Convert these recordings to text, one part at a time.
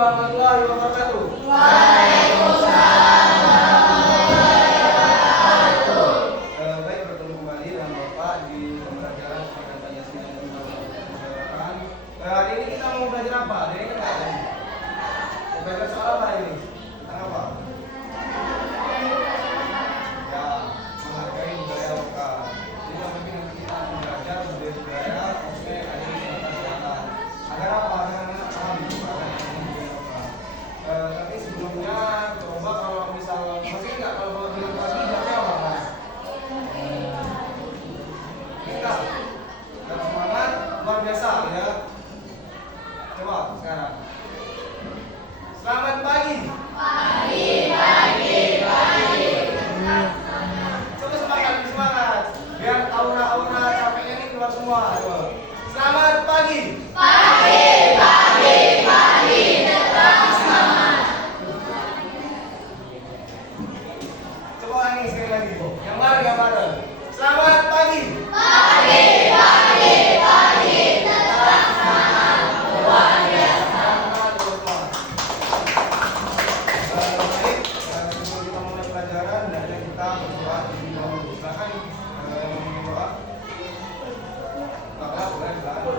warahmatullahi wabarakatuh. Waalaikumsalam warahmatullahi wabarakatuh. Baik, bertemu kembali dengan Bapak di pembelajaran tentang Pancasila dan Kebinekaan. Hari ini kita mau belajar apa? Ada yang ingat nggak? Mau belajar soal apa ini? Tentang apa? Ya, menghargai budaya lokal. Jadi yang penting nanti kita akan belajar budaya oke ada di masyarakat. Agar apa? Agar anak paham itu apa yang ini budaya lokal. Tapi sebelumnya coba kalau misal masih nggak kalau mau bilang pagi jawabnya apa mas? Kita dan semangat luar biasa ya. Coba sekarang. Selamat pagi. Coba semangat, semangat. Biar aura-aura capeknya ini keluar semua. Coba. Selamat pagi. Coba ulangi sekali lagi. Yang bareng. Selamat pagi. Baik, sebelum kita mulai pelajaran, hendaknya kita berdoa terlebih dahulu. Silakan yang ingin doa. Bapak boleh silakan.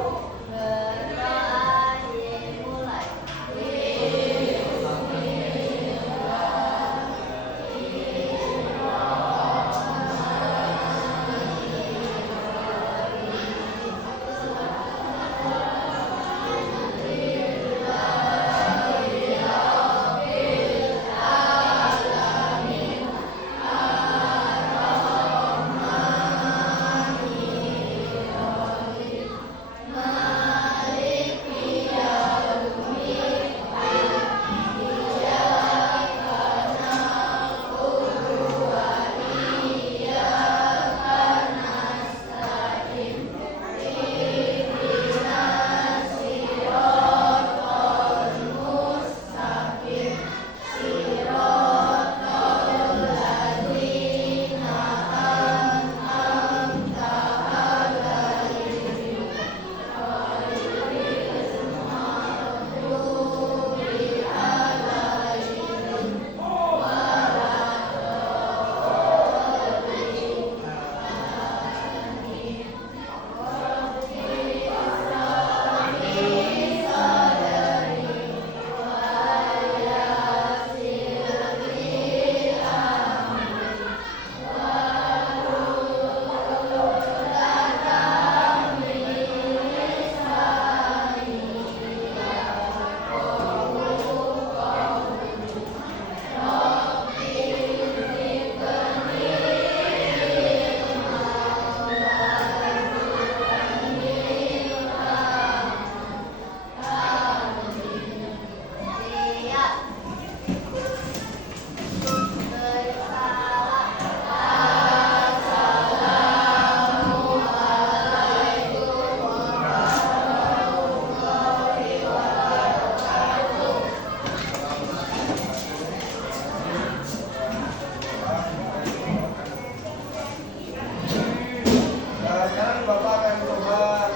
Sekarang Bapak akan coba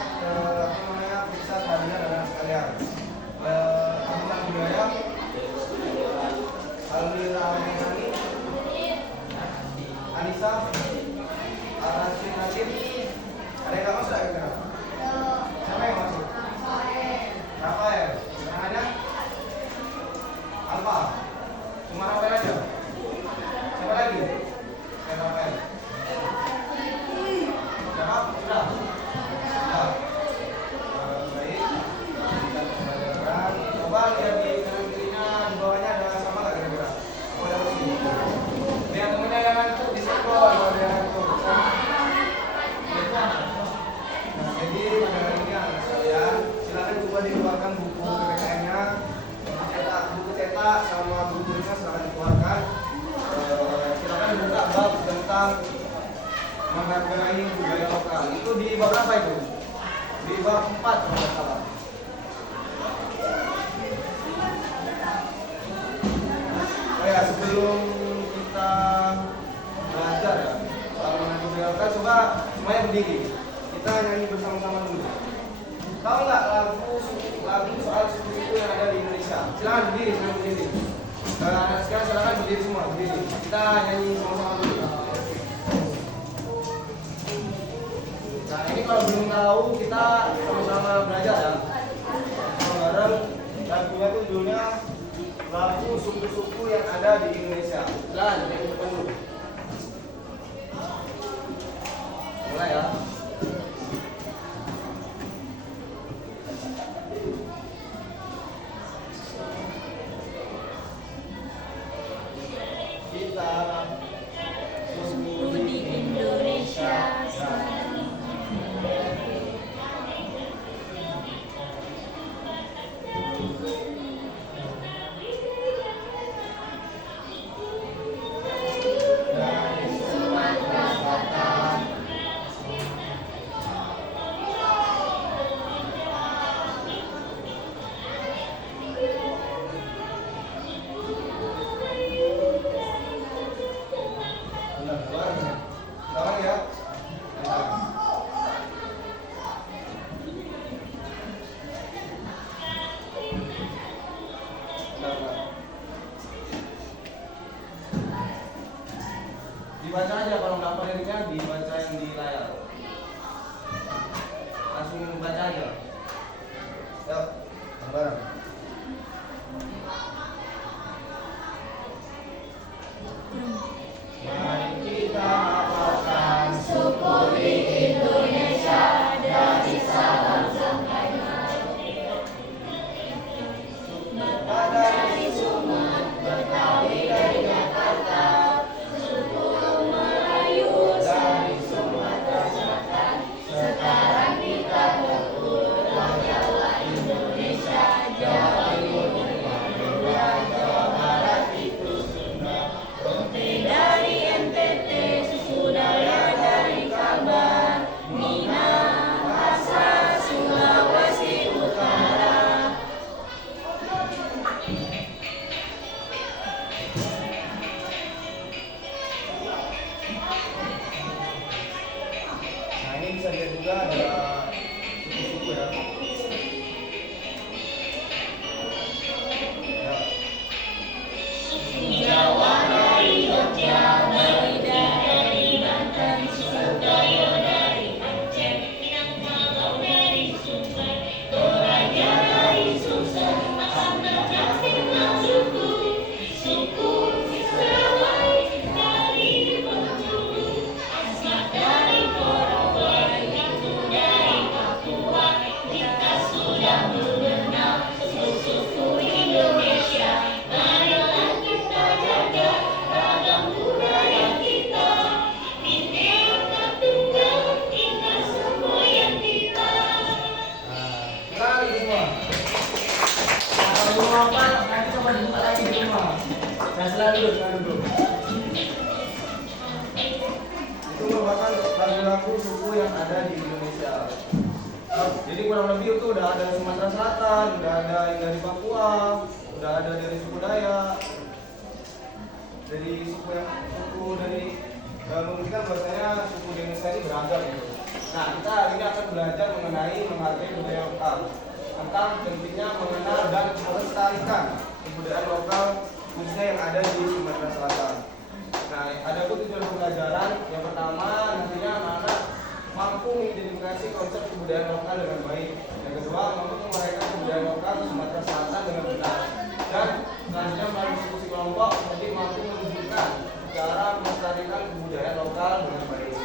periksa kalian anak sekalian. Tentang budaya Almira Almihani, Anissa, Arasin Nasir. Ada yang nggak masuk lagi sekarang? Siapa yang masuk? Rafael. Namanya? Alfa. Cuma Rafael aja. Siapa lagi? Saya Rafael. Siapa? Sudah. Baik. Kita pembelajaran. Coba lihat di kanan kirinya, di bawahnya ada sama nggak kira-kira? Oh, ada sini. Lihat temennya yang ngantuk di sekolah, kalau dia ngantuk. Nah, jadi pada hari ini anak sekalian, silakan coba dikeluarkan buku PPKN-nya, buku cetak sama bukunya silakan dikeluarkan. Silakan dibuka bab tentang menghargai budaya lokal. Itu di bab berapa itu? Di bab 4 kalau tidak salah. Oh ya, sebelum kita belajar ya soal menghargai budaya lokal, coba semuanya berdiri. Kita nyanyi bersama-sama dulu. Tahu nggak lagu soal suku-suku yang ada di Indonesia? silakan berdiri, silakan berdiri. Anak sekarang silakan berdiri semua, berdiri. Kita nyanyi sama-sama dulu. Nah ini kalau belum tahu kita sama-sama belajar ya. Bareng lagunya itu judulnya lagu suku-suku yang ada di Indonesia. Silakan nyanyi depan dulu. Mulai ya. Kita Suku di Indonesia sekarang. Dari Sumatera Selatan. Lawan ya. Dibaca aja kalau nggak apa liriknya dibaca yang di layar. Langsung baca aja. Yuk, bareng. Mari kita hafalkan Suku di Indonesia dari Sabang sampai dari Sumatera, Betawi dari Jakarta, suku Melayu dari Sumatera Selatan. Sekarang kita berulang Jawa, Indonesia, Jawa Timur, Madura, Jawa Barat itu Sunda, Rote dari NTT, suku Dayak dari Kalbar, Minahasa, Sulawesi Utara. Nah ini bisa dilihat juga ada suku-suku ya. Jawa dari Jogja, Beda dari Banten, Surabaya dari Aceh, Minangkabau dari Sumber, Toraja dari Sulsel, Sunda Timur suku, suku Israel dari Bengkulu, Asmat dari Korowai, itu dari Papua. Kita sudah mengenal suku-suku Indonesia. Marilah kita jaga ragam budaya kita. Bhinneka Tunggal Ika Semboyan kita. Lari semua. Kalau belum hafal nanti coba dibuka lagi di rumah. Nah silakan dulu. Itu merupakan lagu-lagu suku yang ada di Indonesia. Jadi kurang lebih itu udah ada Sumatera Selatan, udah ada yang dari Papua, udah ada dari suku Dayak, dari suku dari membuktikan bahwasanya suku di Indonesia ini beragam gitu. Nah kita hari ini akan belajar mengenai menghargai budaya lokal, tentang pentingnya mengenal dan melestarikan kebudayaan lokal khususnya yang ada di Sumatera Selatan. Nah ada tujuan pembelajaran. Yang pertama nantinya anak-anak mampu mengidentifikasi konsep kebudayaan lokal dengan baik. Yang kedua, mampu menguraikan kebudayaan lokal di Sumatera Selatan dengan benar. Dan selanjutnya melalui diskusi kelompok, nanti mampu menunjukkan cara melestarikan kebudayaan lokal dengan baik.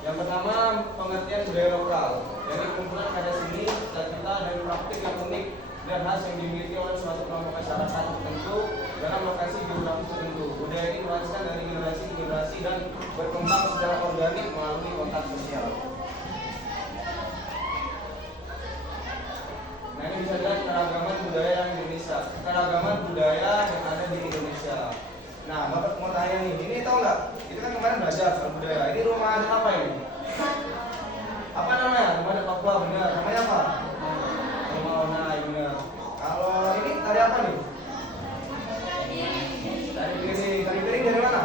Yang pertama, pengertian budaya lokal. Jadi kumpulan karya seni, cita-cita dan praktik yang unik dan khas yang dimiliki oleh suatu kelompok masyarakat tertentu dalam lokasi geografis tertentu. Budaya ini diwariskan dari generasi ke generasi dan berkembang secara organik melalui kontak sosial. Nah ini bisa dilihat keragaman budaya yang di Indonesia, keragaman budaya yang ada di Indonesia. Nah, Bapak mau tanya nih, ini tahu nggak? Kita kan kemarin belajar soal budaya. Ini rumah adat apa ini? Apa namanya? Rumah adat Papua, benar. Namanya apa? Rumah Onai, benar. Kalau ini tari apa nih? Tari piring dari mana?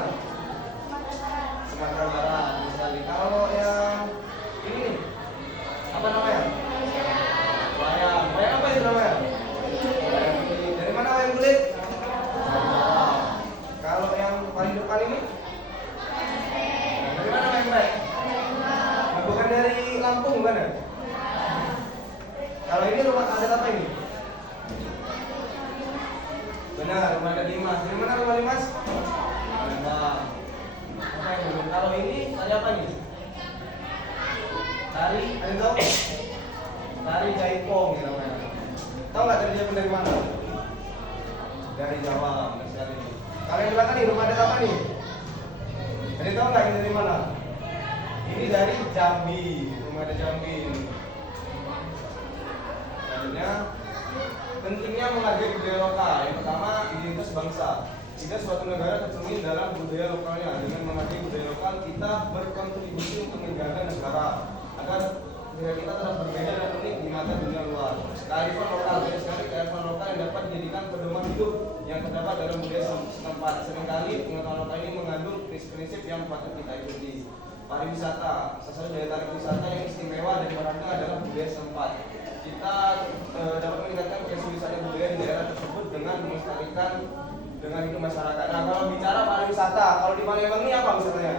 Sumatera Barat, sekali. Kalau yang bukan dari Lampung bukan ya? Kalau ini rumah adat apa ini? Benar, rumah adat Limas. Dari mana rumah Limas? Palembang. Apa yang belum? Kalau ini tari apa nih? Tari, ada yang tahu? Tari Jaipong gitu namanya. Tahu nggak tari Jaipong dari mana? Dari Jawa, benar sekali. Kalau yang belakang nih, rumah adat apa nih? Ada yang tahu nggak ini dari mana? Ini dari Jambi, rumah adat Jambi. Selanjutnya, pentingnya menghargai budaya lokal. Yang pertama, identitas bangsa. Jika suatu negara tercermin dalam budaya lokalnya, dengan menghargai budaya lokal, kita berkontribusi untuk menjaga negara agar budaya kita tetap berbeda dan unik di mata dunia luar. Kearifan lokal, banyak sekali kearifan lokal yang dapat dijadikan pedoman hidup yang terdapat dalam budaya setempat. Seringkali pengetahuan lokal ini mengandung prinsip-prinsip yang patut kita ikuti. Pariwisata, salah satu daya tarik wisata yang istimewa dan berharga adalah budaya setempat. Kita dapat meningkatkan potensi wisata budaya di daerah tersebut dengan melestarikan dengan hidup masyarakat. Nah, kalau bicara pariwisata, kalau di Palembang ini apa wisatanya?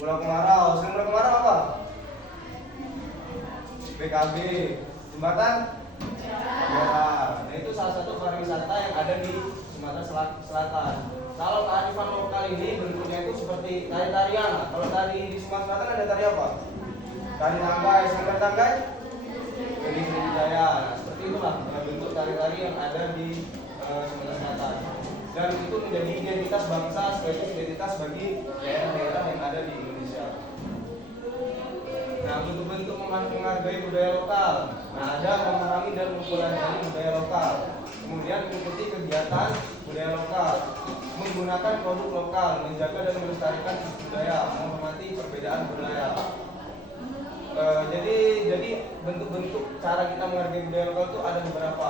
Pulau Kemarau. Selain Pulau Kemarau apa? BKB, jembatan Jalan. Nah, itu salah satu pariwisata yang ada di Sumatera Selatan. Kalau kearifan lokal ini bentuknya itu seperti tari-tarian. Kalau tari di Sumatera Selatan ada tari apa? Tari tanggai, sanggar tanggai, jadi Sriwijaya. Nah, seperti itulah bentuk tari-tari yang ada di Sumatera Selatan. Dan itu menjadi identitas bangsa sebagai identitas bagi daerah-daerah yang ada di Indonesia. Nah, bentuk-bentuk menghargai budaya lokal. Nah, ada memahami dan mempelajari budaya lokal. Kemudian mengikuti kegiatan budaya lokal, menggunakan produk lokal, menjaga dan melestarikan budaya, menghormati perbedaan budaya. Jadi bentuk-bentuk cara kita menghargai budaya lokal itu ada beberapa.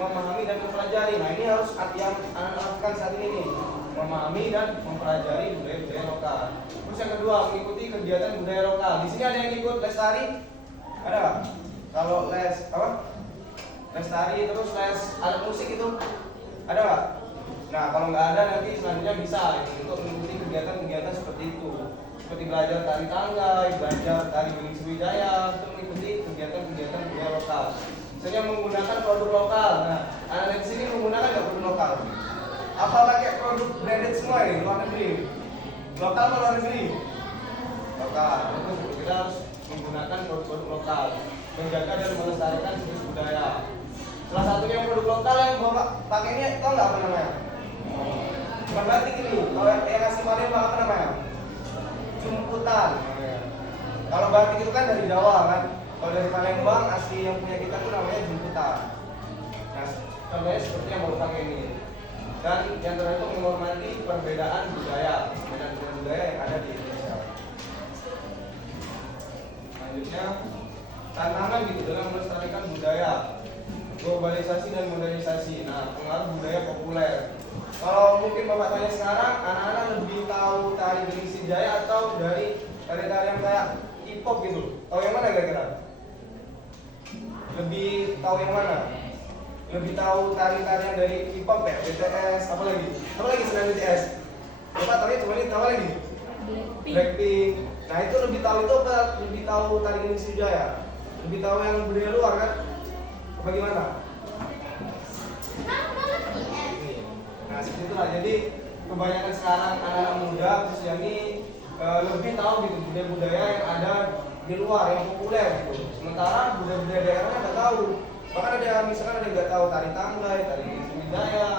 Memahami dan mempelajari. Nah, ini harus yang anak lakukan saat ini nih. Memahami dan mempelajari budaya lokal. Terus yang kedua, mengikuti kegiatan budaya lokal. Di sini ada yang ikut les tari? Ada nggak? Kalau les apa? Les tari terus les alat musik itu ada nggak? Nah, kalau nggak ada nanti selanjutnya bisa untuk mengikuti kegiatan-kegiatan seperti itu. Seperti belajar tari tanggai, belajar tari bening Sriwijaya, untuk mengikuti kegiatan-kegiatan budaya lokal. Misalnya menggunakan produk lokal. Nah, anak di sini menggunakan nggak produk lokal? Apa pakai produk branded semua ini luar negeri? Lokal atau luar negeri? Lokal. Terus kita harus menggunakan produk-produk lokal, menjaga dan melestarikan situs budaya. Salah satunya produk lokal yang bapak pakai ini, tau nggak apa namanya? Bukan batik ini. Kalau yang asli Palembang apa namanya? Jumputan. Kalau batik itu kan dari Jawa kan. Kalau dari Palembang asli yang punya kita itu namanya jumputan. Nah, contohnya seperti yang baru pakai ini. Dan yang terakhir itu menghormati perbedaan budaya yang ada di Indonesia. Selanjutnya, tantangan gitu dalam melestarikan budaya, globalisasi dan modernisasi. Nah, pengaruh budaya populer. Kalau mungkin bapak tanya sekarang, anak-anak lebih tahu tari bening Sriwijaya atau dari tari-tarian kayak hip-hop gitu? Tahu yang mana kira-kira? Lebih tahu yang mana? Lebih tahu tari-tarian dari hip-hop ya? BTS, apa lagi selain BTS? Bapak tahu itu, tahu lagi? Blackpink. Nah, itu lebih tahu itu apa? Lebih tahu tari bening Sriwijaya? Lebih tahu yang budaya luar kan? Bagaimana? Nah, seperti itulah. Jadi kebanyakan sekarang anak-anak muda khususnya ini lebih tahu gitu budaya-budaya yang ada di luar yang populer gitu. Sementara budaya-budaya daerahnya nggak tahu. Bahkan ada misalkan ada yang nggak tahu tari tanggai, tari Sriwijaya.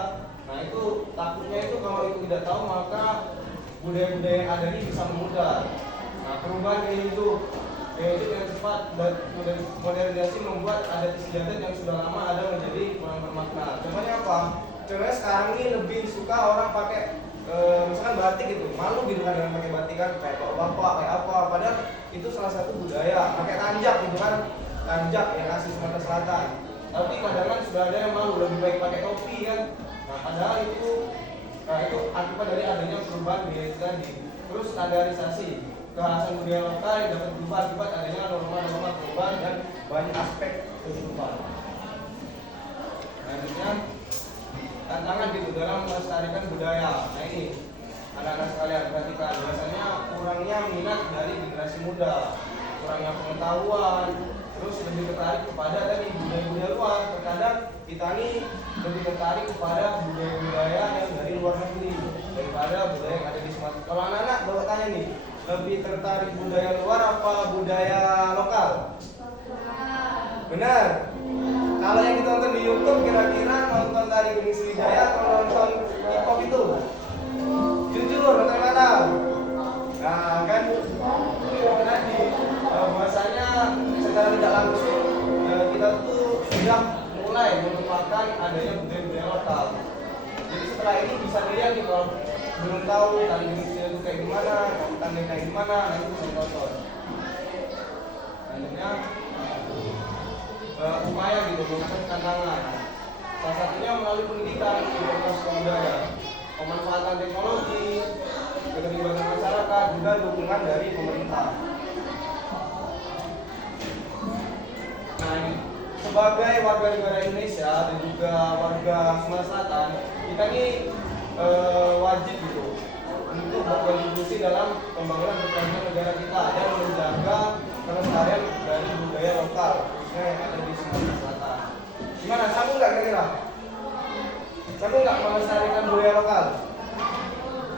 Nah, itu takutnya itu kalau itu tidak tahu maka budaya-budaya yang ada ini bisa memudar. Nah, perubahan gaya hidup yang cepat dan modernisasi membuat adat istiadat yang sudah lama ada menjadi kurang bermakna. Contohnya apa? Contohnya sekarang ini lebih suka orang pakai misalkan batik gitu, malu gitu kan dengan pakai batik kan, kayak bapak kayak apa, padahal itu salah satu budaya. Pakai tanjak gitu kan, tanjak yang asli Sumatera Selatan. Tapi kadang-kadang sudah ada yang malu, lebih baik pakai topi kan. Nah, padahal itu akibat dari adanya perubahan budaya tadi. Terus standarisasi, kekhasan budaya lokal yang dapat berubah akibat adanya norma-norma perubahan dan banyak aspek kehidupan. Selanjutnya, tantangan gitu dalam melestarikan budaya. Nah, ini anak-anak sekalian perhatikan, biasanya kurangnya minat dari generasi muda, kurangnya pengetahuan, terus lebih tertarik kepada tadi budaya-budaya luar. Terkadang kita ini lebih tertarik kepada budaya-budaya yang dari luar negeri daripada budaya yang ada di Sumatera. Kalau anak-anak bawa tanya nih, lebih tertarik budaya luar apa budaya lokal? Benar. Kalau yang ditonton di YouTube kira-kira nonton Tari Gunung Sriwijaya atau nonton hip-hop itu? Jujur, nonton mana? Nah kan tadi bahwasanya secara tidak langsung kita tuh sudah mulai melupakan adanya budaya-budaya lokal. Jadi setelah ini bisa dilihat nih kalau belum tahu Tari Gunung Sriwijaya itu kayak gimana, tandanya kayak gimana, nah itu bisa ditonton. Selanjutnya upaya gitu mengangkat tantangan. Salah satunya melalui pendidikan, edukasi budaya, pemanfaatan teknologi, keterlibatan masyarakat, juga dukungan dari pemerintah. Nah, ini sebagai warga negara Indonesia dan juga warga Sumatera Selatan, kita ini wajib gitu untuk berkontribusi dalam pembangunan berkelanjutan negara kita dan menjaga kelestarian dari budaya lokal khususnya yang ada di Sumatera Selatan. Gimana? Sanggup nggak kira-kira? Sanggup nggak melestarikan budaya lokal?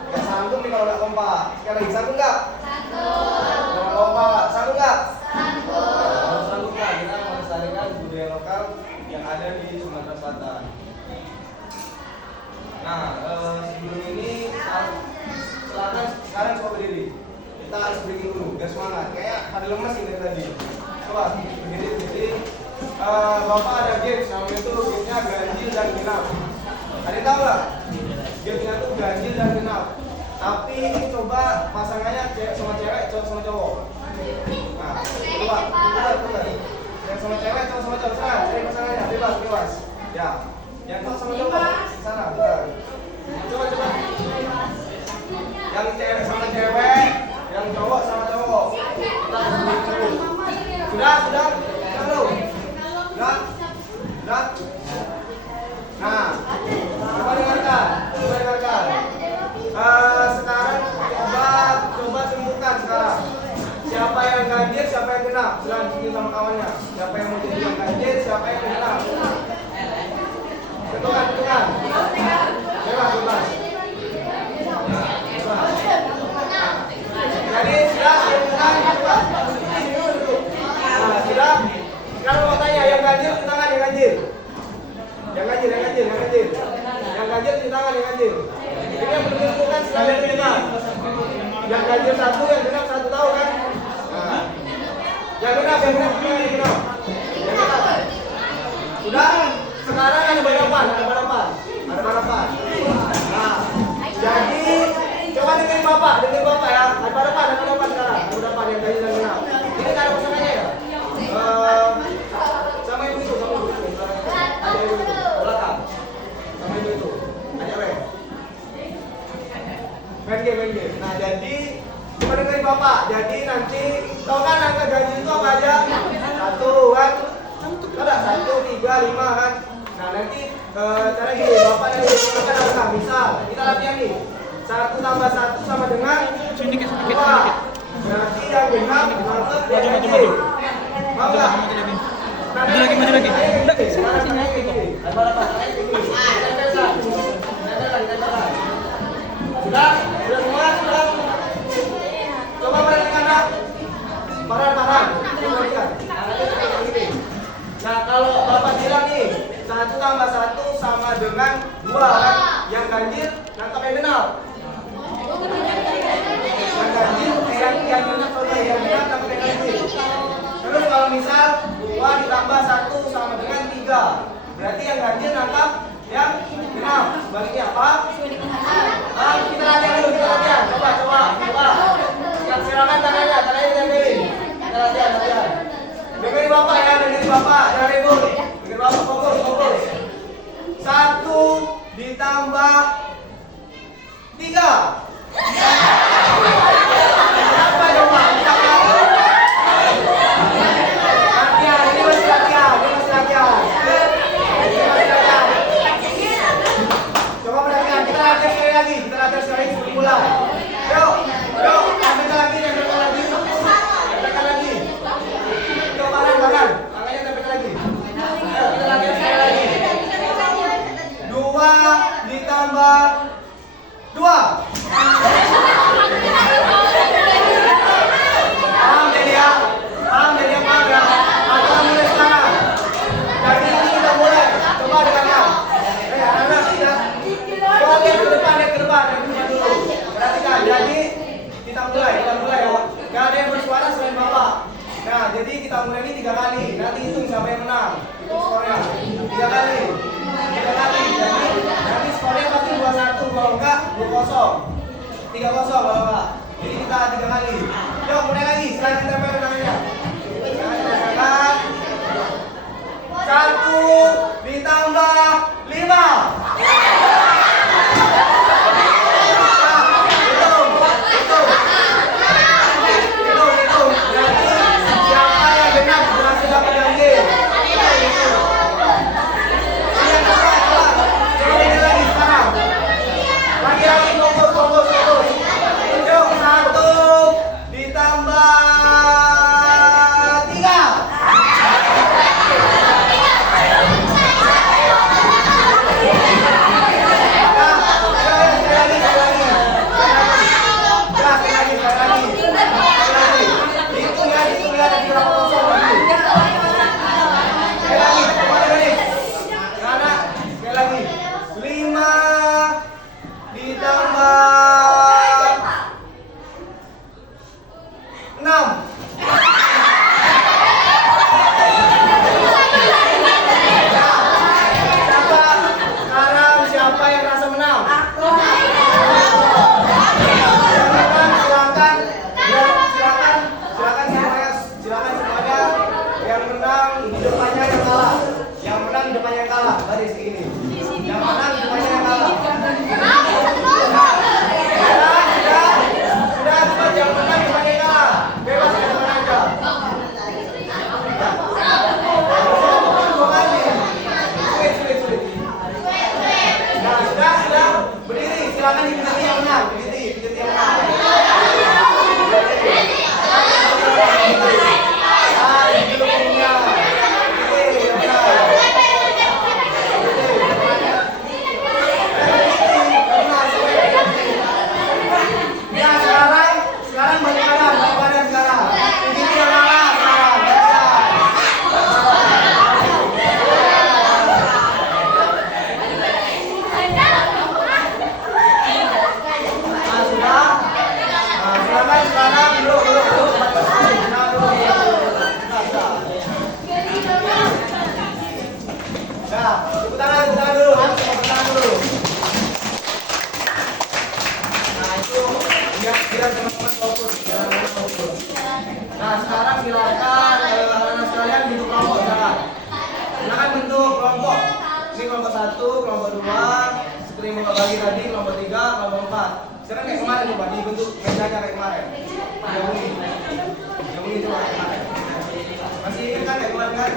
Nggak sanggup nih kalau nggak kompak. Sekali lagi, sanggup nggak? Sanggup. Kalau kompak, sanggup nggak? Sanggup. Kalau sanggup nggak kita melestarikan budaya lokal yang ada di Sumatera Selatan. Nah, sebelum ini silakan sekarang coba berdiri. Kita harus breaking dulu, biar semangat. Kayak ada lemes ini dari tadi. Coba berdiri. Bapak ada games, namanya itu gamenya ganjil dan genap. Ada yang tahu nggak? Gamenya itu ganjil dan genap. Tapi ini coba pasangannya cewek sama cewek, cowok sama cowok. Nah, coba. Yang sama cewek, cowok sama cowok. Sana, cari pasangannya, bebas. Ya, yang cowok sama cowok di sana, bentar. Coba. Yang cewek sama cewek, yang cowok sama cowok. Sudah belum? Sudah? Nah, coba dengarkan. Sekarang coba tentukan sekarang. Siapa yang ganjil, siapa yang genap? Silakan sama kawannya. Siapa yang mau jadi yang ganjil, siapa yang genap? Tentukan. Bebas. Jadi sudah tentukan. Nah, sudah. Sekarang mau tanya yang ganjil tangan yang ganjil. Yang ganjil di tangan yang ganjil. Ini yang belum tentukan silahkan tentukan. Yang ganjil satu, yang genap satu, tahu kan? Nah, yang genap. Sudah. Sekarang ada balapan. Nah, jadi coba dengerin bapak ya. Ada balapan sekarang. Ada balapan yang ganjil dan genap. Ini cara pasangannya ya. Sama ibu itu. Ada ibu itu. Belakang. Sama ibu itu. Ada weh. Main game. Nah, jadi coba dengerin bapak. Jadi nanti tahu kan angka ganjil itu apa aja? 1 kan? Ada 1, 3, 5 kan? Nah, nanti cara gini, bapak yang menentukan angka. Misal kita latihan nih. 1 tambah 1 sama dengan 2. Berarti yang genap mantap yang ganjil. Mau nggak? Maju lagi. Sudah semua. Coba perhatikan nak. Parah. Nah, kalau bapak bilang nih 1 tambah 1 sama dengan 2 kan? Yang ganjil nangkap yang genap. Yang ganjil yang genap nangkap yang ganjil. Terus kalau misal 2 ditambah 1 sama dengan 3, berarti yang ganjil nangkap yang genap. Sebaliknya apa? Kita latihan. Coba. Silakan tangannya ditempelin. Kita latihan. Dengerin bapak ya, jangan ribut. Dengerin bapak, fokus. 1 ditambah 3. Apa coba? Ini masih latihan. Coba perhatikan, kita latihan sekali lagi sebelum mulai. Nah, jadi kita mulai ini 3 kali. Nanti hitung siapa yang menang. Hitung skornya. 3 kali. 3 kali. Jadi nanti skornya pasti 2-1 kalau enggak 2-0. 3-0 kalau enggak. Jadi kita 3 kali. Yuk, mulai lagi. Silakan tempel tangannya. Silakan. 1 ditambah 5. Nah, sekarang silakan anak-anak sekalian bentuk kelompok, silakan bentuk kelompok. Ini kelompok 1, kelompok 2, seperti yang Bapak bagi tadi, kelompok 3, kelompok 4. Sekarang kayak kemarin coba dibentuk mejanya kayak kemarin. Gabungin coba kayak kemarin. Masih ingat kan kayak kemarin kan?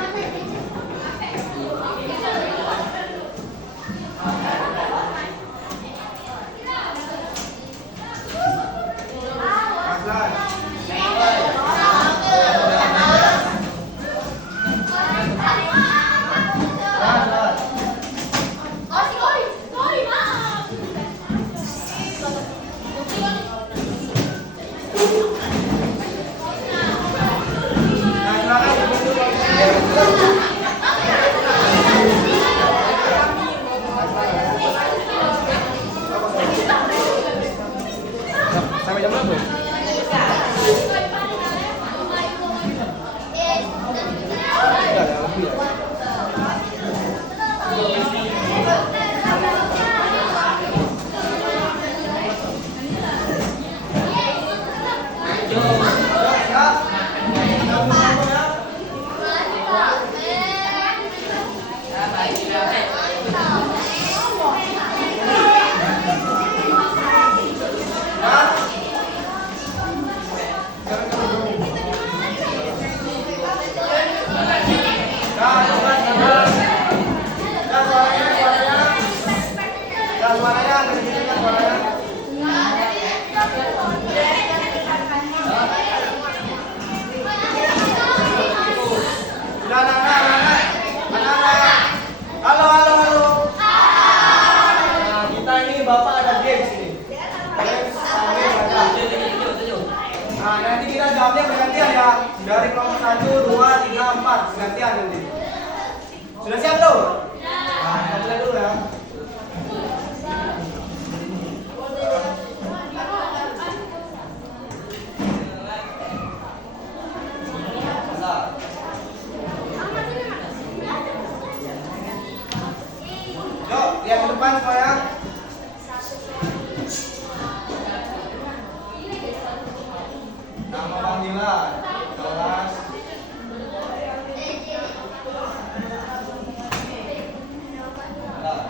Sampai jam berapa? Nah, nanti kita jawabnya bergantian ya. Dari kelompok 1, 2, 3, 4 gantian nanti. Sudah siap belum? Nah, kita mulai dulu ya. panggilan kelas. Nah.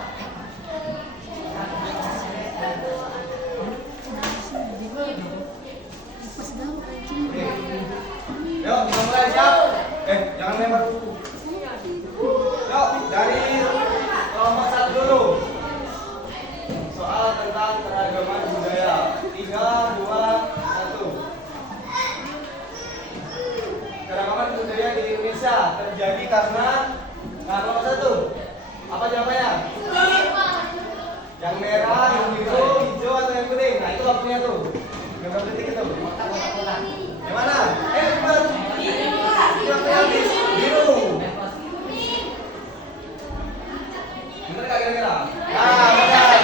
Yuk, kita mulai, siap? Jangan lempar buku. Yuk, dari kelompok 1 dulu. Soal tentang keragaman budaya. 3, 2, 1. Keragaman budaya di Indonesia terjadi karena kelompok 1. Apa jawabannya? Yang merah, yang biru, hijau, atau yang kuning? Nah, itu waktunya tuh. Yang berapa detik itu? Yang mana? Cepat. Waktunya habis. Biru. Bener nggak kira-kira? Nah, benar.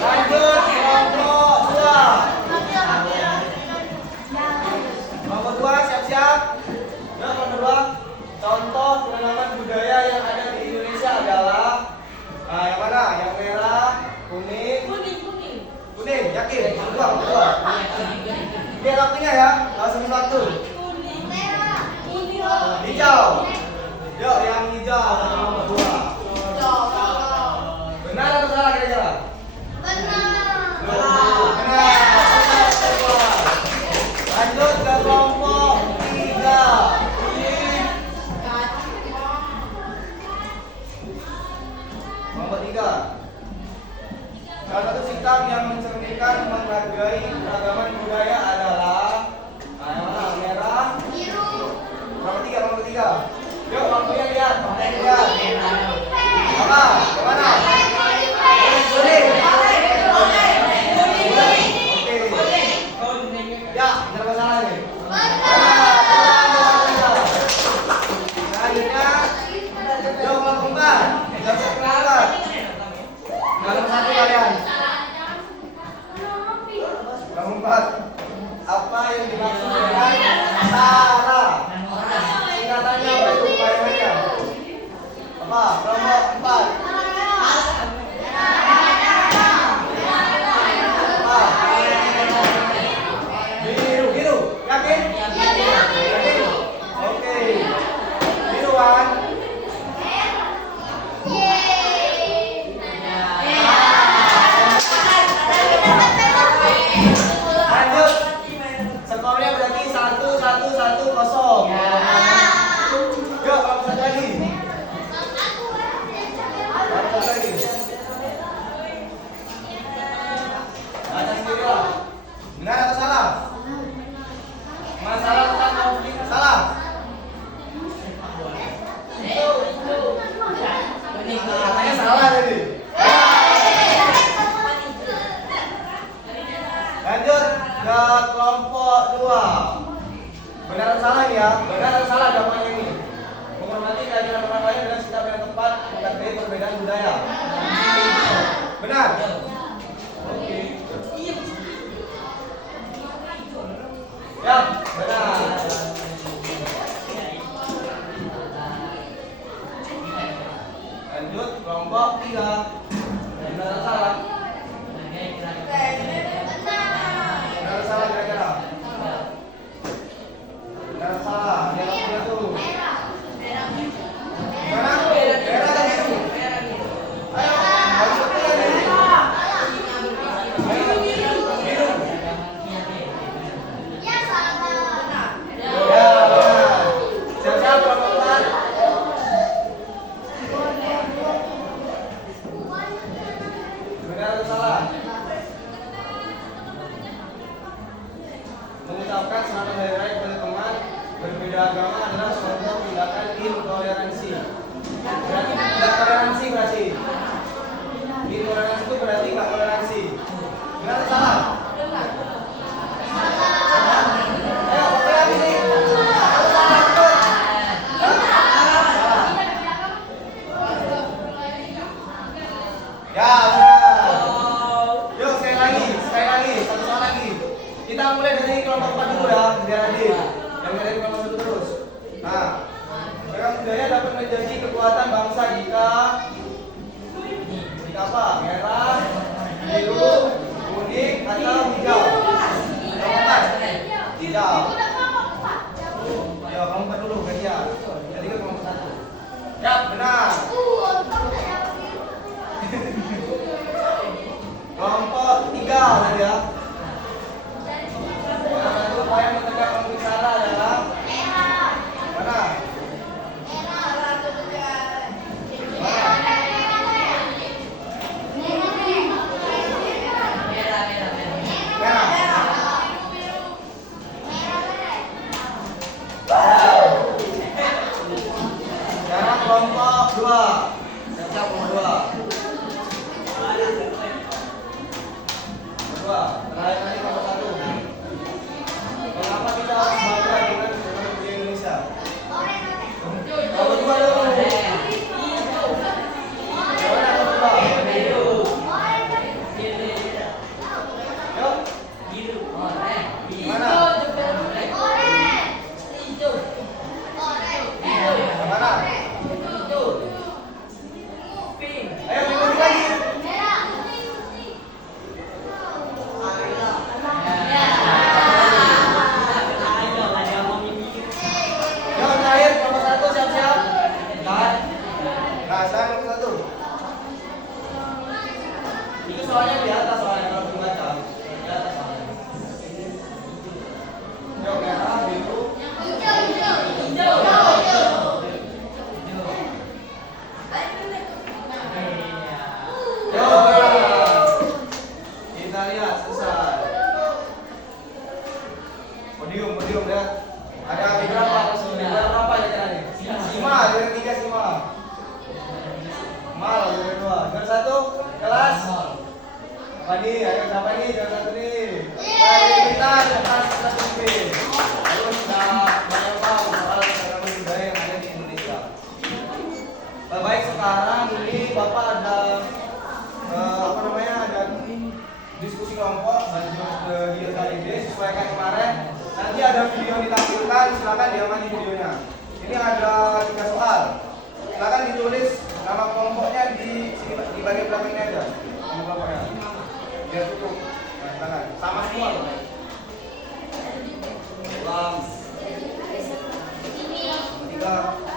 Lanjut kelompok 2. Kelompok 2 siap-siap. Nah, kelompok 2. Contoh keragaman budaya yang ada di Indonesia adalah yang mana? Yang merah, kuning. Kuning, yakin? Kedua. Biar waktunya ya, langsung waktu. Hijau. Yuk, yang hijau nomor 2. Benar atau salah kira-kira? Benar. Lanjut ke kelompok 3. Kelompok 3. Salah satu sikap yang mencerminkan menghargai keragaman budaya adalah yang mana? Merah, biru. Kelompok 3. Yuk, waktunya lihat. Apa? Yang mana? Kuning. Oke. Ya, benar apa salah nih? Selanjutnya, yuk kelompok 4. Nomor 1 kalian. Nomor 4. Apa yang dimaksud dengan SARA? Singkatannya apa itu? Bayangannya. Apa? Kelompok 4. Apa? Biru. Yakin? Yakin? Oke. Biruan. Lanjut. Skornya berarti 1-1-1-0. Yuk, kalau satu lagi. Baca sendiri lah. Benar atau salah? Masalah tentang konflik salah. Katanya salah tadi. Lanjut ke kelompok 2. Benar atau salah ini ya? Benar atau salah jawabannya ini? Menghormati keyakinan orang lain dengan sikap yang tepat menghargai perbedaan budaya. Benar? Oke. Ya, benar. Lanjut kelompok 3. Benar atau salah? Benar atau salah kira-kira? Benar atau salah? Yang waktunya tuh. Mana? Merah atau biru? Ayo, harus betul ya nih. Biru. Ya, benar. Siap-siap kelompok 4. Benar atau salah? Mengucapkan selamat hari raya kepada teman berbeda agama adalah suatu tindakan intoleransi. Berarti tidak toleransi berarti. Intoleransi itu berarti nggak toleransi. Benar atau salah? Ayo, pakai lagi nih. Ya, benar. Yuk, sekali lagi, satu soal lagi. Kita mulai dari kelompok 4 dulu ya, biar adil. Yang dari kelompok 1 terus. Nah, keragaman budaya dapat menjadi kekuatan bangsa jika apa? Merah, biru, kuning, atau hijau. Kelompok 4. Siap. Ya, kelompok dulu gantian. Jadi ke kelompok 1. Siap, benar. Kelompok 3 tadi ya. Yang satu upaya menegakkan bicara adalah mana? Sekarang kelompok 2. Siap-siap kelompok 2. Terakhir nanti kelompok 1. Kenapa kita harus bangga dengan budaya Indonesia? Kelompok 2 dulu. Gimana kelompok 2? Yuk. Gimana? Gimana? Ayo minggu lagi. Yuk terakhir kelompok 1 siap-siap. Nah, sekarang kelompok 1. Itu soalnya di atas soalnya kalau dibaca. Di atas soalnya. Yuk merah, biru. Kita lihat selesai. Podium lihat. Ada berapa? Berapa ya caranya? 5, dari 3 5. Mal dari 2. Juara 1 kelas. Apa nih? Ayo siapa nih? Juara 1 nih. Kita kelas 1 B. Lalu sudah banyak tahu soal keragaman budaya yang ada di Indonesia. Baik, sekarang ini Bapak ada ada diskusi kelompok di LKID sesuai kayak kemarin. Nanti ada video ditampilkan, silakan diamati videonya. Ini ada 3 soal. Silakan ditulis nama kelompoknya di bagian belakangnya aja. Nama kelompoknya. Biar tutup. Nah, silakan. Sama semua loh. Ulang. 3.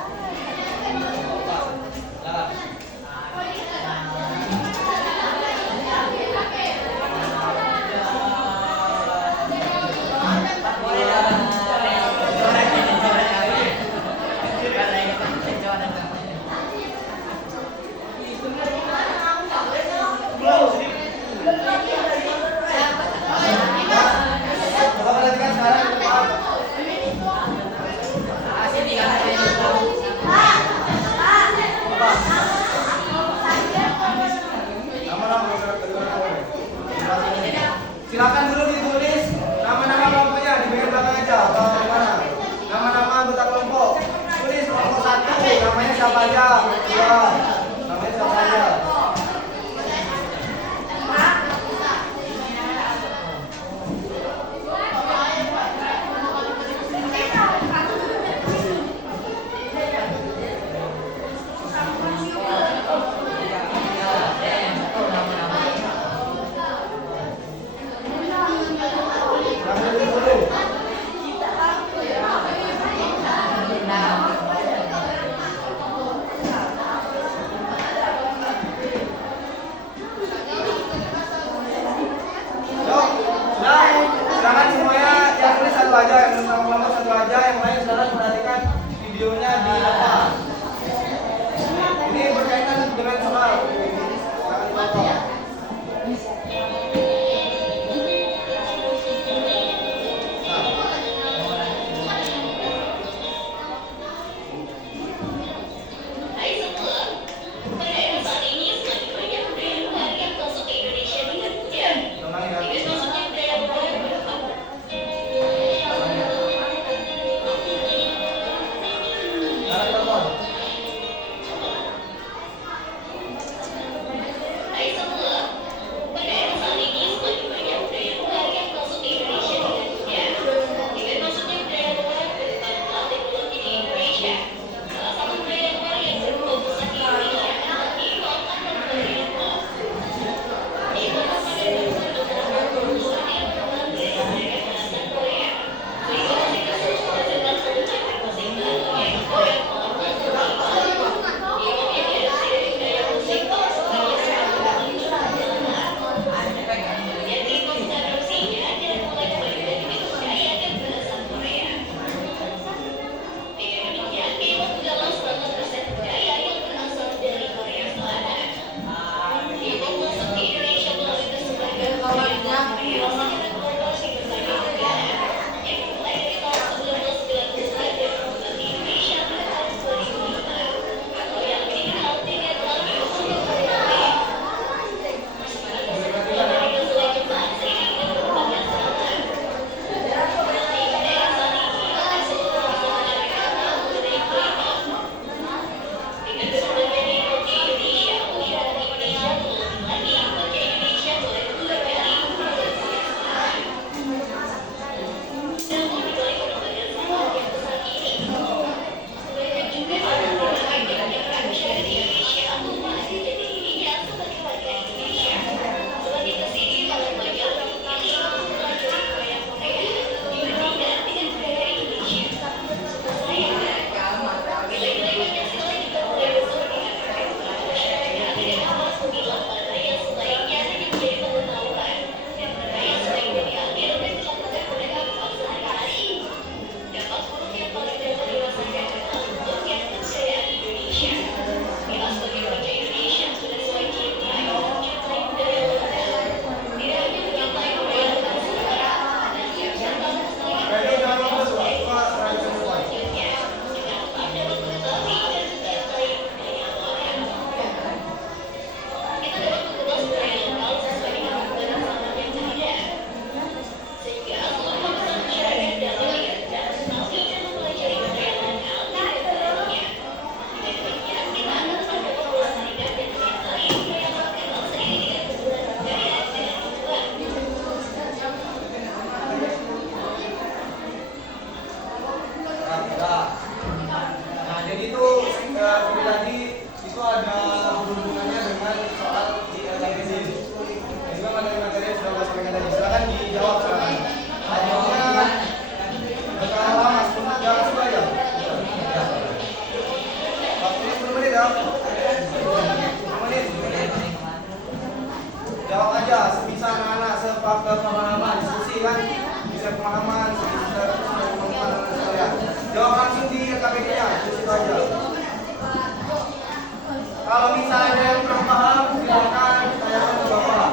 Kalau misalnya ada yang kurang paham, silakan tanyakan ke Bapak.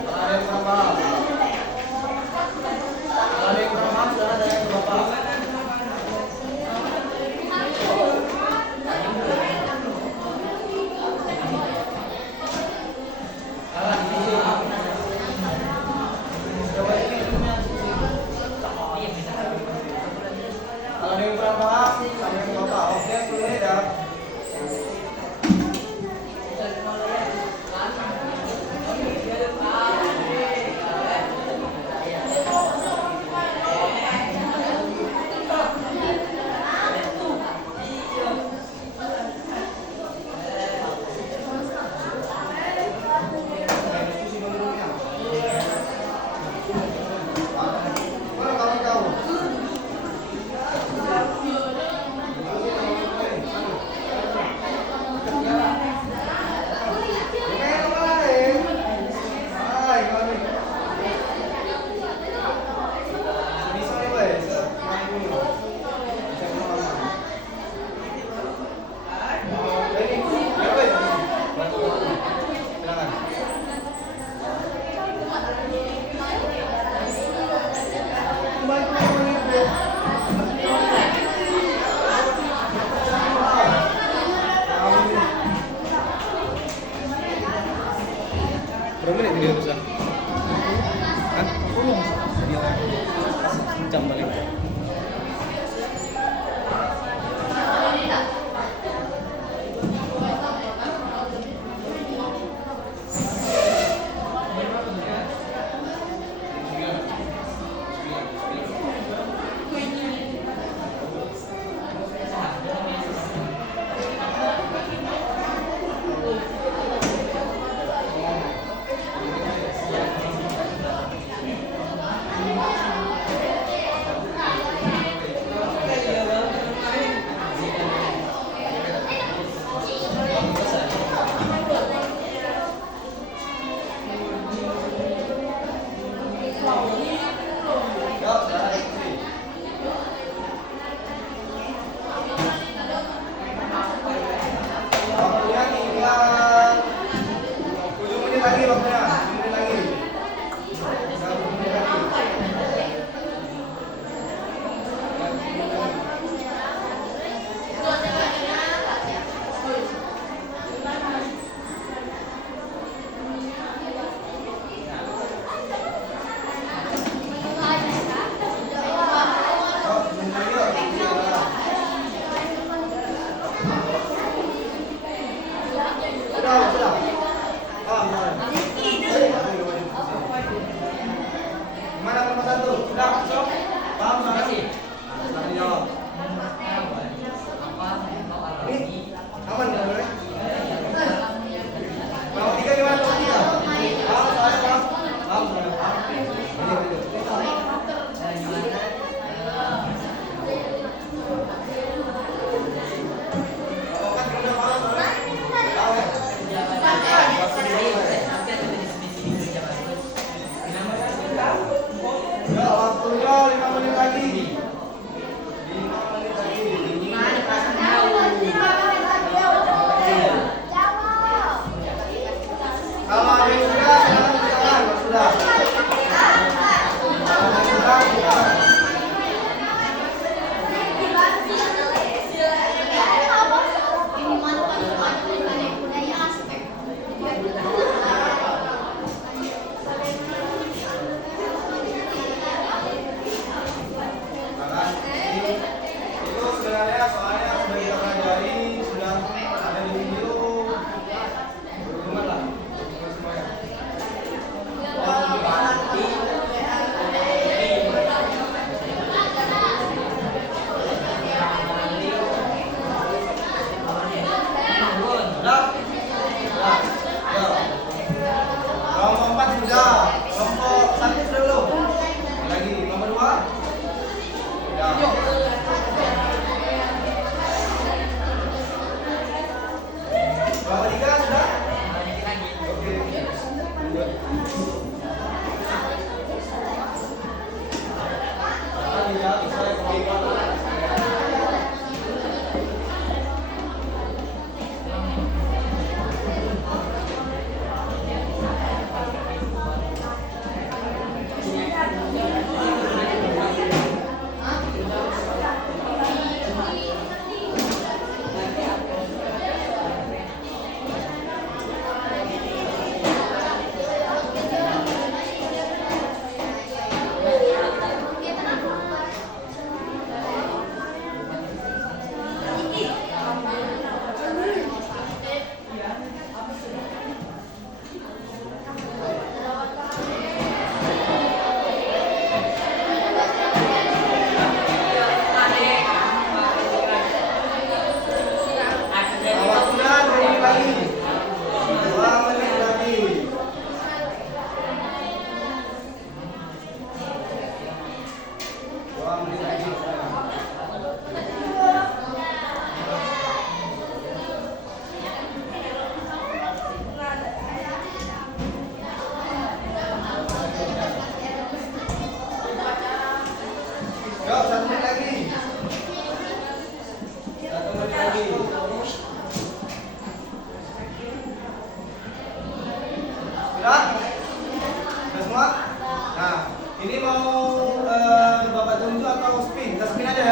Kalau ada yang kurang paham. Kalau ada yang kurang paham, silakan tanya ke Bapak. Kalau ada yang kurang paham, tanya ke Bapak. Oke, seluruhnya dah. Mana kawan-kawan? Berapa menit video rusak? Hah? Jam paling. Waktunya tinggal 7 menit lagi waktunya. 7 menit lagi. Tinggal 7 menit lagi. Sudah. Gimana nomor 1? Sudah masuk? Paham sudah sih? Sudah dijawab. Ini aman nggak boleh? Nomor 3 gimana nomor 3? Paham soalnya paham? Paham soalnya paham. Ini. Ya, waktunya 5 menit lagi.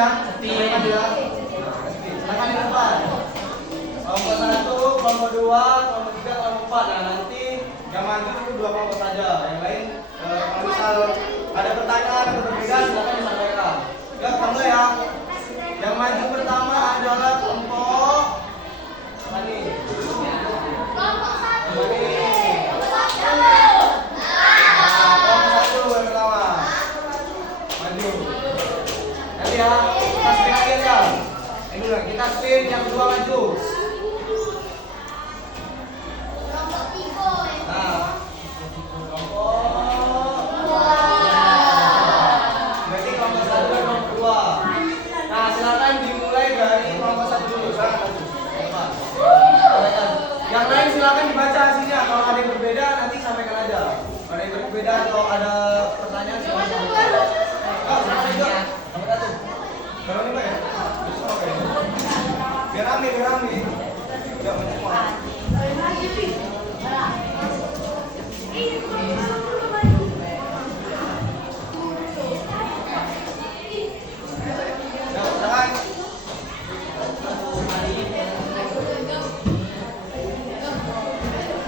ya. Silakan ya. Silakan di depan. Kelompok 1, kelompok 2, kelompok 3, kelompok 4. Nah, nanti yang maju itu 2 kelompok saja. Yang lain kalau misal ada pertanyaan atau perbedaan silakan disampaikan. Ya, kamu ya. Yang maju pertama adalah kelompok apa nih? Kelompok 1. Kelompok 1 yang pertama. Maju. Nanti ya, kita spin lagi ya. Ini dulu, kita spin yang kedua maju. Kelompok 3. Nah, kelompok berarti kelompok 1 dan kelompok 2. Nah, silakan dimulai dari kelompok 1 dulu. Silakan maju. Yang lain silakan dibaca hasilnya. Kalau ada yang berbeda nanti sampaikan aja. Kalau ada yang berbeda atau ada pertanyaan silakan sampaikan. Oh, silakan juga. Nomor 1. Kalau ini Pak ya? Oke. Biar rame, biar rame. Ya, maju semua. Ya, silakan.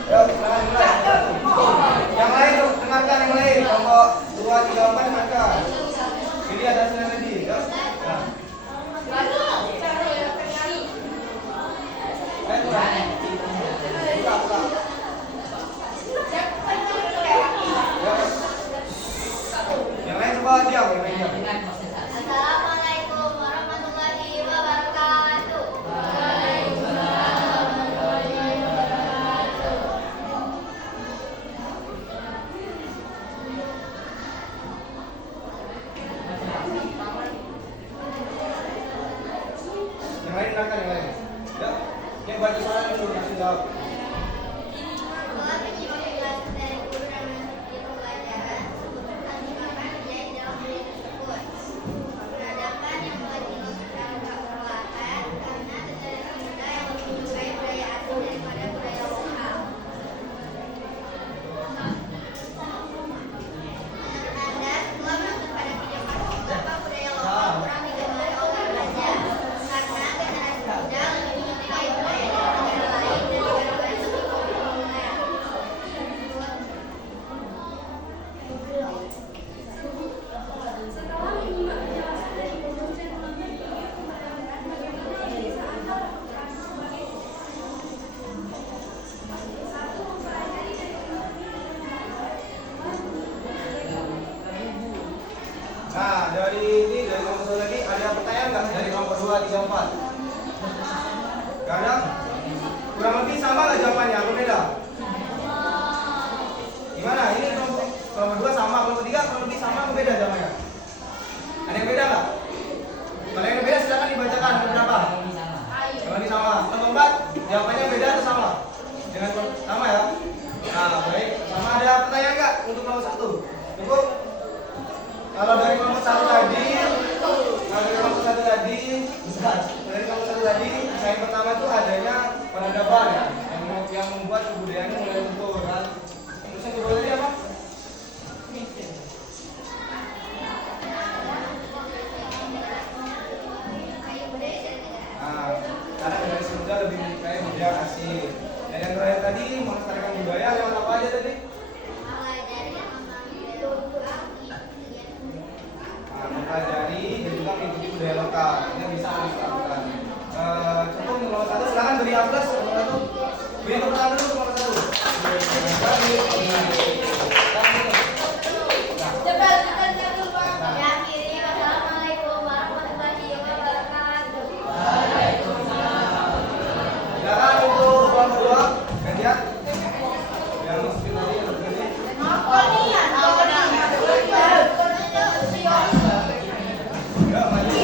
Ya, silakan mulai. Yang lain dengarkan yang lain. Kelompok 2, 3, 4 dengarkan. Ini ada hasilnya tadi. Ya. Nah. Yang lain coba diam, yang lain diam. Assalamualaikum warahmatullahi wabarakatuh. Yang lain dengarkan yang lain. Ya. Yang baca soalnya dulu kasih jawab. Setelah menyimak penjelasan dari guru dan mengikuti pembelajaran, sebutkan kata-kata yang dalam video tersebut. Peradaban yang mulai dilakukan perlahan karena generasi muda yang lebih menyukai budaya asing daripada budaya lokal. Menurut Anda, setelah menonton pada video tersebut, mengapa budaya lokal kurang digemari oleh remaja? Karena generasi muda lebih menyukai budaya dari negara lain dan negara-negara yang lebih populer. Nah, dari kelompok 1 lagi ada pertanyaan nggak dari kelompok 2, 3, 4? Nggak ada? Kurang lebih sama nggak jawabannya? Atau beda? Gimana? Ini kelompok 2 sama, kelompok 3 kurang lebih sama atau beda jawabannya? Ada yang beda nggak? Kalau yang beda silakan dibacakan. Ada berapa? Kurang lebih sama. Kelompok 4 jawabannya beda atau sama? Dengan sama ya? Nah, baik. Sama ada pertanyaan nggak untuk kelompok 1? Cukup? Kalau dari kelompok 1 tadi, desain pertama itu adanya peradaban ya, yang membuat kebudayaannya mulai luntur kan. Terus yang kedua tadi apa? Nah, karena generasi muda lebih menyukai budaya asing. Dan yang terakhir tadi melestarikan budaya lewat apa aja tadi? Mempelajari dan juga mengikuti budaya lokal. Ini bisa dilakukan. Cukup nomor 1 silakan beri aplaus nomor 1. Beri tepuk tangan dulu nomor 1. Assalamualaikum warahmatullahi wabarakatuh. Silakan untuk kelompok 2 gantian. Yang masukin tadi yang berganti. Ya, maju.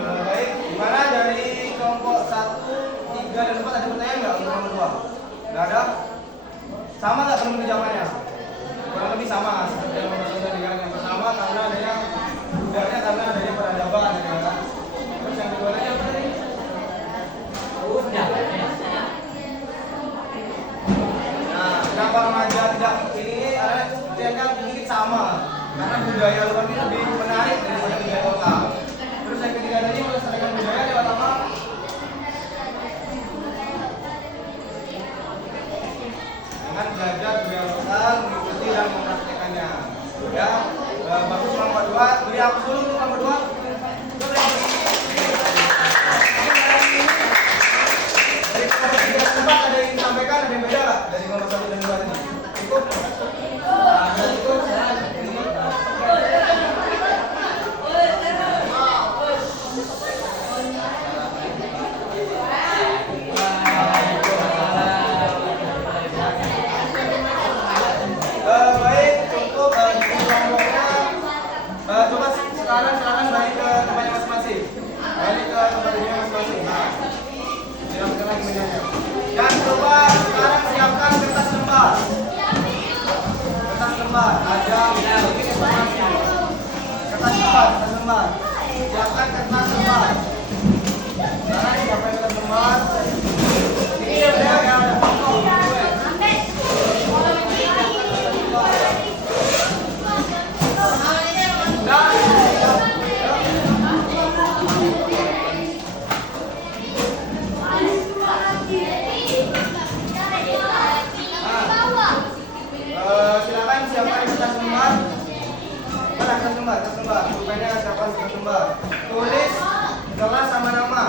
Baik, gimana dari kelompok 1, 3, dan 4 ada pertanyaan nggak untuk nomor 2? Nggak ada? Sama nggak penuh jawabannya? Kurang lebih sama seperti yang nomor 1 tadi kan. Yang pertama karena adanya budaya, karena adanya peradaban ya kan. Terus yang kedua lagi apa tadi? Nah, kenapa remaja tidak ini? Karena kalian kan sedikit sama. Karena budaya luar ini lebih menarik daripada budaya lokal. Terus yang ketiga tadi melestarikan budaya lewat apa? Dengan belajar budaya lokal, mengikuti dan mempraktekannya. Ya, bagus nomor 2. Beri hapus dulu untuk nomor 2. Dari nomor 3 dan 4 ada yang disampaikan, ada yang beda nggak dari nomor 1 dan 2 ini? Cukup? Nah, cukup. Baik, cukup kelompoknya. Coba silakan balik ke tempatnya masing-masing. Balik ke tempatnya masing-masing. Nah, silakan lagi menyanyi. Dan coba sekarang siapkan kertas lembar. Kertas lembar ada mungkin informasi. Kertas lembar. Siapkan kertas lembar. Sekarang siapkan kertas lembar. Ini ya ada pokok. Silakan siapkan kertas lembar. Kertas lembar. Pokoknya siapkan kertas lembar. Tulis kelas sama nama.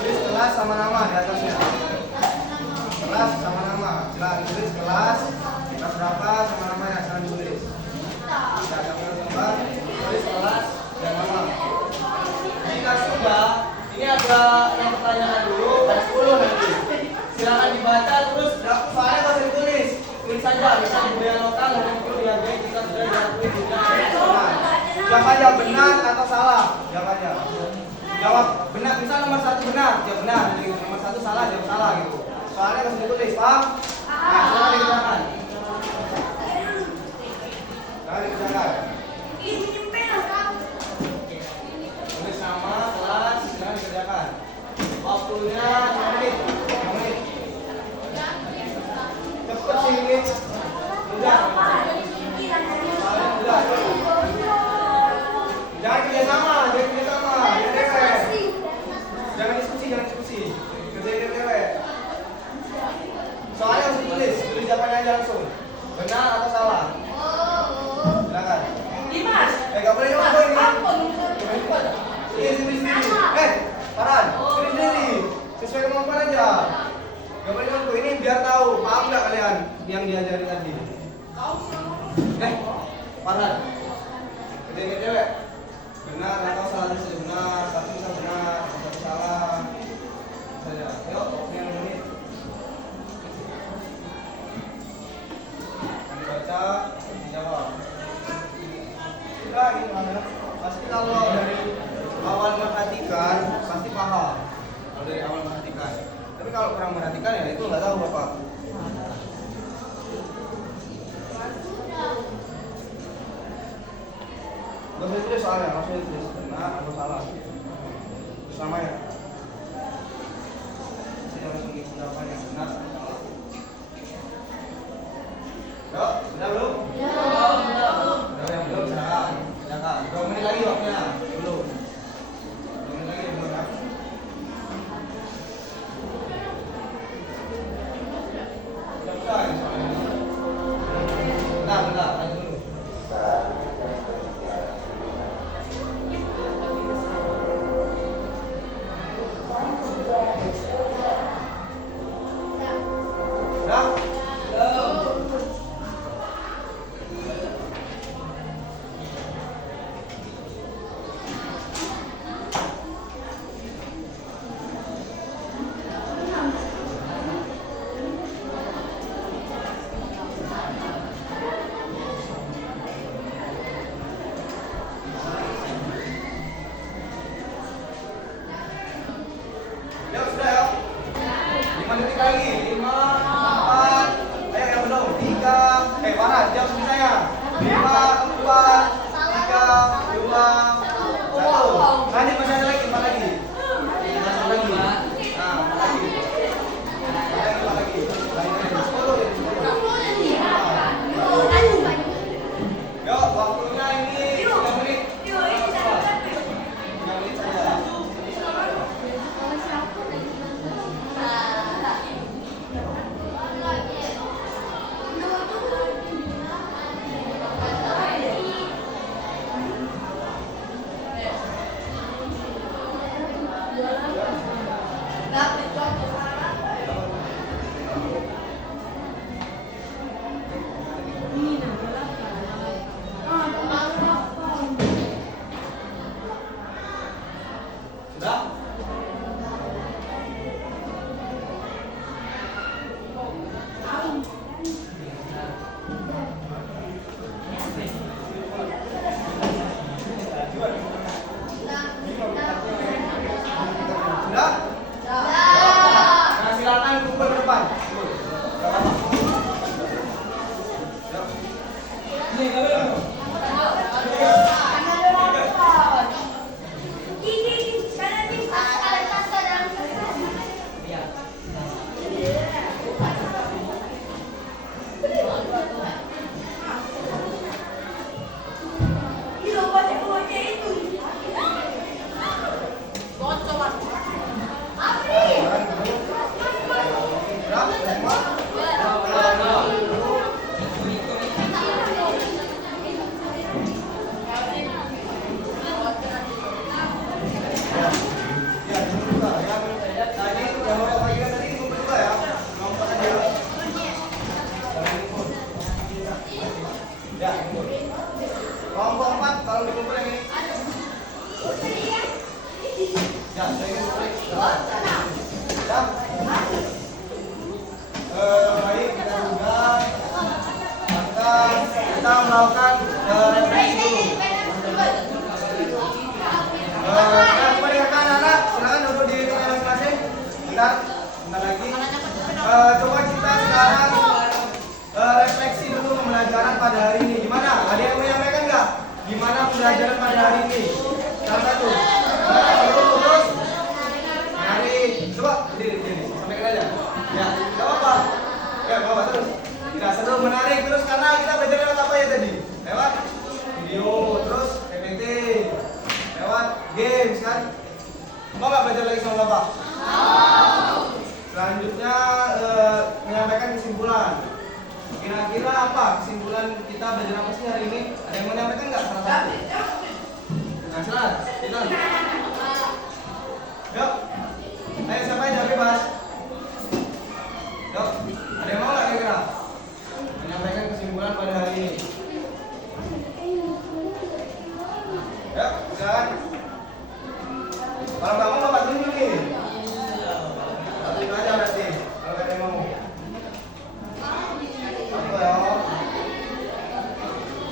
Tulis kelas sama nama di atasnya. Kelas sama nama. Silakan tulis kelas berapa sama namanya. Silakan tulis. Silakan lembar. Tulis kelas dan nama. Jika sudah, ini ada yang pertanyaan dulu. Ada 10 nanti. Silakan dibaca terus. Soalnya nggak usah ditulis. Tulis saja, misalnya budaya lokal dan perlu dihargai jika sudah diakui budaya nasional. Jawab aja benar atau salah. Jawab aja. Jawab benar, misal nomor 1 benar, jawab benar. Jadi nomor 1 salah, jawab salah gitu. Soalnya nggak usah ditulis, paham? Nah, silakan dikerjakan. Silakan dikerjakan. Tulis nama, kelas, silakan dikerjakan. Waktunya 5 menit. 5 menit. Cepet sih ini. Mudah. Jangan kerjasama. Jangan diskusi. Kerjain dewek. Soalnya harus tulis jawabannya aja langsung. Benar atau salah? Silakan. Dimas. Gak boleh ngomong ini. Sendiri. Farhan, sendiri. Sesuai kemampuan aja. Gak boleh ngomong ini biar tahu. Paham nggak kalian yang diajari tadi? Farhan. Kerjain dewek. Benar atau salah? Benar. Satu bisa benar, satu salah. Saja. Yuk, yang ini. Baca, dijawab. Sudah gitu mana? Pasti kalau dari awal memperhatikan pasti paham. Kalau dari awal memperhatikan. Tapi kalau kurang memperhatikan ya itu nggak tahu Bapak. Gak usah ditulis soalnya, langsung ditulis benar atau salah. Terus namanya. Saya langsung isi jawabannya benar atau salah. Yuk, sudah belum? Udah yang belum silakan. 2 menit lagi waktunya. Belum. 2 menit lagi belum ya. Sudah ya soalnya. Bentar, lanjut dulu. melakukan refleksi dulu. Coba dengarkan anak-anak, silakan duduk di tempat masing-masing. Bentar lagi. Coba kita sekarang refleksi dulu pembelajaran pada hari ini. Gimana? Ada yang menyampaikan nggak? Gimana pembelajaran pada hari ini? Salah satu. Terus. Mari. Coba berdiri. Sampaikan aja. Ya, nggak apa-apa. Ya, nggak apa-apa terus. Tidak seru, menarik terus karena kita belajar lewat apa ya tadi? Lewat video, terus PPT, lewat games kan? Mau nggak belajar lagi sama Bapak? Selanjutnya menyampaikan kesimpulan. Kira-kira apa kesimpulan kita belajar apa sih hari ini? Ada yang mau menyampaikan nggak? Salah satu. Nah, silakan. Yuk. Ayo siapa yang jawab bebas? Yuk. Ada yang mau nggak kira-kira menyampaikan kesimpulan pada hari ini? Yuk, silakan. Kalau nggak mau Bapak tunjuk nih. Tunjuk aja berarti. Kalau ada yang mau. Apa ya?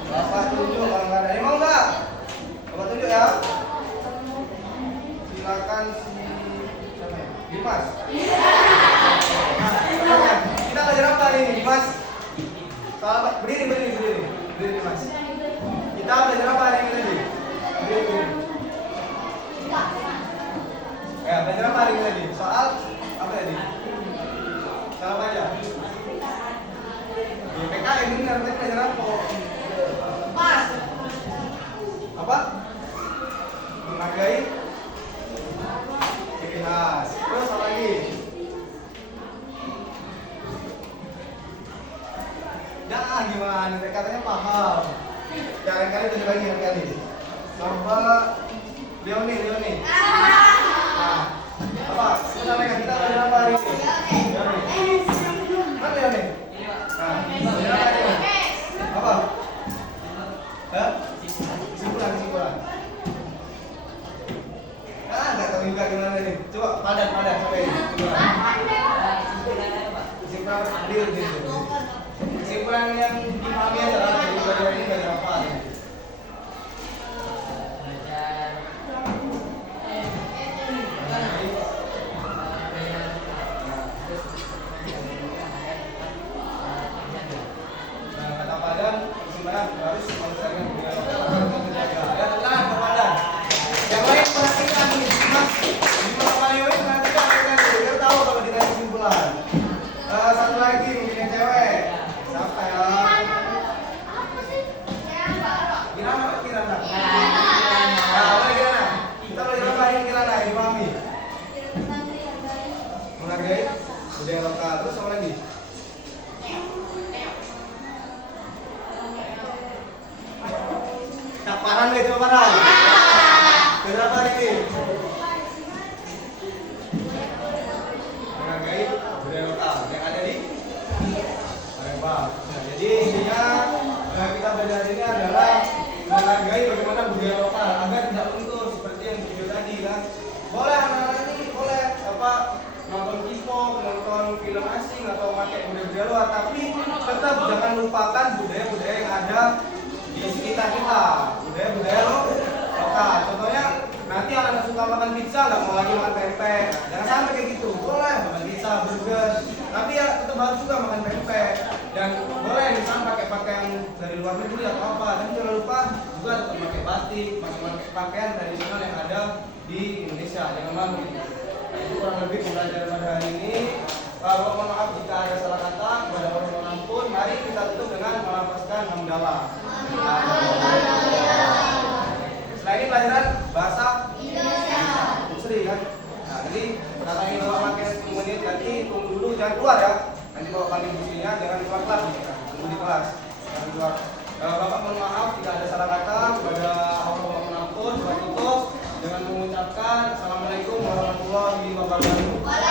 Bapak tunjuk kalau nggak ada yang mau nggak? Bapak tunjuk ya. Silakan si siapa ya? Dimas. Nah, kita belajar apa hari ini, Dimas? Soal apa? Berdiri Dimas. Kita belajar apa hari ini tadi? Berdiri. Ya, belajar apa hari ini tadi? Soal apa tadi? Soal apa aja? Di PKM ini nanti belajar apa? Mas. Apa? Menghargai ciri khas. Terus apa lagi? Dah gimana? Katanya paham. Jangan kali tunjuk lagi yang kali. Coba Leoni. Nah, apa? Kita belajar apa hari ini? Leoni. Mana Leoni? Nah, belajar apa hari ini? Apa? Hah? Kesimpulan. Nggak tahu juga gimana nih. Coba padat sampai ini. Kesimpulan kesimpulan yang dipahami aja lah. Jadi belajar ini belajar apa? Kata padan, kesimpulan harus melestarikan budaya lokal dan menjaga. Ya, tenang, padan. Yang lain perhatikan nih, Mas. Dimas Mario perhatikan biar tahu kalau kita kesimpulan. Satu lagi mungkin yang cewek. Siapa ya? Kirana. Nah, apa Kirana? Kita belajar apa hari ini Kirana? Dipahami? Menghargai budaya lokal. Terus apa lagi? Tak paran deh, coba paran. Berapa hari ini? Menghargai budaya lokal yang ada di Palembang. Nah, jadi intinya kita belajar ini adalah menghargai bagaimana budaya lokal agar tidak luntur seperti yang video tadi kan. Boleh anak-anak ini boleh nonton K-pop, nonton film asing atau pakai budaya luar, tapi tetap jangan lupakan budaya-budaya yang ada di sekitar kita, budaya-budaya lokal. Contohnya nanti anak-anak suka makan pizza nggak mau lagi makan pempek, jangan sampai kayak gitu. Boleh makan pizza, burger, tapi ya tetap harus juga makan pempek. Dan boleh misalnya pakai pakaian dari luar negeri atau apa, tapi jangan lupa juga tetap pakai batik, pakai pakaian tradisional yang ada di Indonesia. Jangan malu gitu. Nah, itu kurang lebih pembelajaran pada hari ini. Mohon maaf jika ada salah kata, kepada orang mohon ampun. Mari kita tutup dengan melafazkan hamdalah. Setelah ini pelajaran bahasa Indonesia. Seri kan? Nah, jadi kata ini bawa pakai 10 menit, nanti tunggu dulu, jangan keluar ya. Nanti bawa panggil businya, jangan keluar kelas. Tunggu di kelas, jangan keluar. Bapak mohon maaf jika ada salah kata, kepada Allah mohon ampun. Saya tutup dengan mengucapkan Assalamualaikum warahmatullahi wabarakatuh.